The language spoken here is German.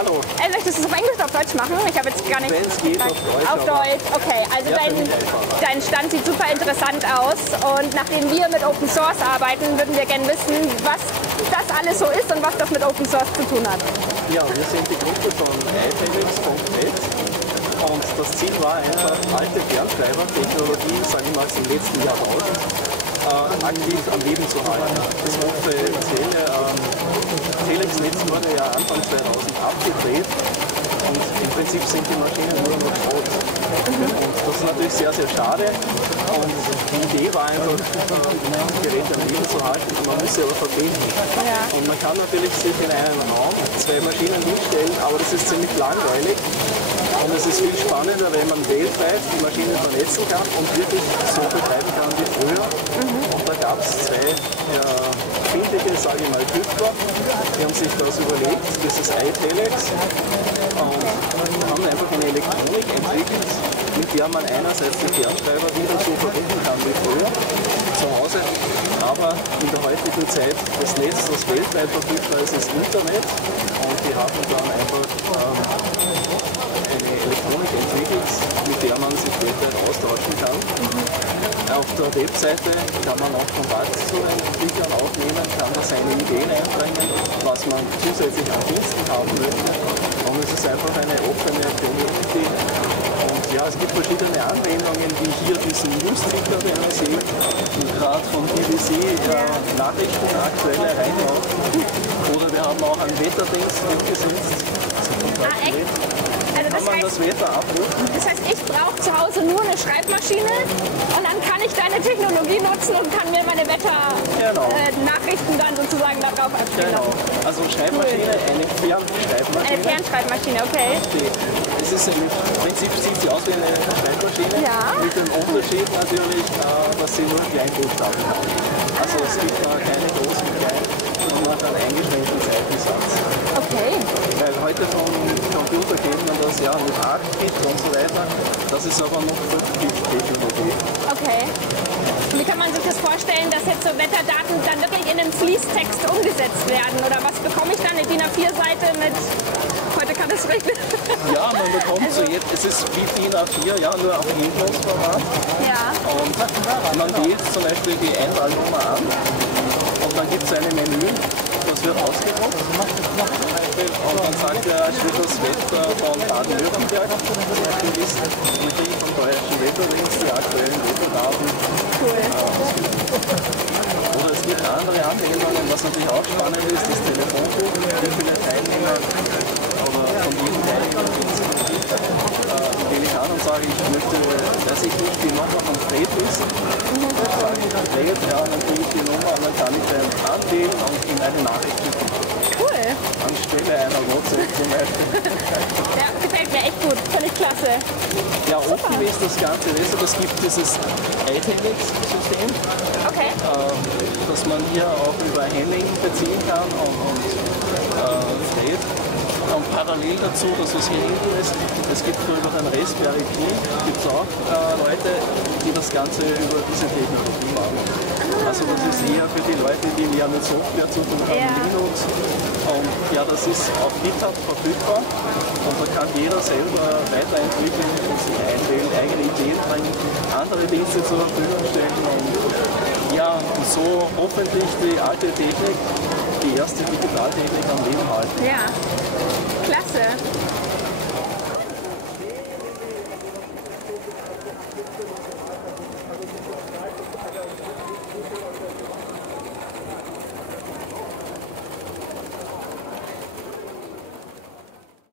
hallo. Möchtest du es auf Englisch oder auf Deutsch machen? Ich habe jetzt gar nicht. Wenn es geht, auf Deutsch. Auf Deutsch, okay. Also Ja, dein Stand sieht super interessant aus. Und nachdem wir mit Open Source arbeiten, würden wir gerne wissen, was das alles so ist und was das mit Open Source zu tun hat. Ja, wir sind die Gruppe von iTalix.net und das Ziel war einfach, alte Fernschreiber-Technologie, sage ich mal, im letzten Jahrtausend aktiv am Leben zu halten. Das offizielle Telex-Netz wurde ja Anfang 2000 abgedreht und im Prinzip sind die Maschinen nur noch tot. Und das ist natürlich sehr, sehr schade. Und die Idee war einfach, Geräte am Leben zu halten, und man muss sie aber verbinden. Ja. Und man kann natürlich sich in einem Raum zwei Maschinen hinstellen, aber das ist ziemlich langweilig. Und es ist viel spannender, wenn man weltweit die Maschinen vernetzen kann und wirklich so betreiben kann wie früher. Und da gab es zwei findige, sage ich mal, Tüftler, die haben sich das überlegt, das ist iTalex, und haben einfach eine Elektronik entwickelt, mit der man einerseits die Fernschreiber wieder so verbinden kann wie früher zu Hause, aber in der heutigen Zeit das Netz, das weltweit verfügbar ist, das Internet, und die haben dann einfach eine Elektronik entwickelt, mit der man sich weltweit austauschen kann. Auf der Webseite kann man auch Kontakt zu den Entwicklern aufnehmen, kann da seine Ideen einbringen, was man zusätzlich an Diensten haben möchte. Und es ist einfach eine offene Community. Und ja, es gibt verschiedene Anwendungen, wie hier diesen News-Ticker, den wir sehen, gerade von BBC Nachrichten aktuelle reinmachen. Oder wir haben auch einen Wetterdienst mitgesetzt. Echt? Also Kann man das Wetter abrufen? Das heißt, ich brauche zu Hause nur eine Schreibmaschine und dann kann ich deine Technologie nutzen und kann mir meine Wetter-Nachrichten dann sozusagen darauf abspielen. Genau. Also Schreibmaschine, eine Fernschreibmaschine. Eine Fernschreibmaschine, okay. Es ist im Prinzip sieht sie aus wie eine Schreibmaschine, mit dem Unterschied natürlich, dass sie nur Kleinbuchstaben hat. Also es gibt da keine großen Kleinen, sondern einen eingeschränkten Seitensatz. Okay. Weil heute vom Computer kennt man das ja mit 8-Bit und so weiter. Das ist aber noch 5-Bit-Technologie. Okay. Wie kann man sich das vorstellen, dass jetzt so Wetterdaten dann wirklich in den Fließtext umgesetzt werden? Oder was bekomme ich dann? Eine DIN A4-Seite mit, heute kann es regnen? Ja, man bekommt so jetzt, es ist wie DIN A4, ja, nur auf Windows-Format. Ja. Und man wählt zum Beispiel die Einwahlnummer an und dann gibt es ein Menü, das wird ausgedruckt. Und dann sagt er, es wird das Wetter von Baden-Württemberg wissen. Man kriegt vom deutschen Wetterdienst die aktuellen Wetterdaten. Cool. Oder es gibt andere Anwendungen, was natürlich auch spannend ist, das Telefonbuch, wie viele Teilnehmer oder von jedem Teilnehmer wähle ich an und sage, ich möchte, dass ich nicht die Nummer von Fred wissen. Dann sage ich Fred, ja, dann kriege ich die Nummer und dann kann ich den anwählen und ihm eine Nachricht schicken. Cool. Anstelle einer WhatsApp zum Beispiel. Ja, gefällt mir echt gut. Finde ich klasse. Ja, offen ist das Ganze deshalb, es gibt dieses iTalix-System, Okay. das man hier auch über Henning beziehen kann und Fred. Und parallel dazu, dass es hier hinten ist, es gibt über den Raspberry Pi gibt es auch Leute, die das Ganze über diese Technologie machen. Also das ist eher für die Leute, die mehr mit Software zu tun haben, Linux. Und ja, das ist auf GitHub verfügbar und da kann jeder selber weiterentwickeln und sich einwählen, eigene Ideen bringen, andere Dienste zur Verfügung stellen und ja, so hoffentlich die alte Technik, die erste Digitaltechnik am Leben halten. Ja, klasse.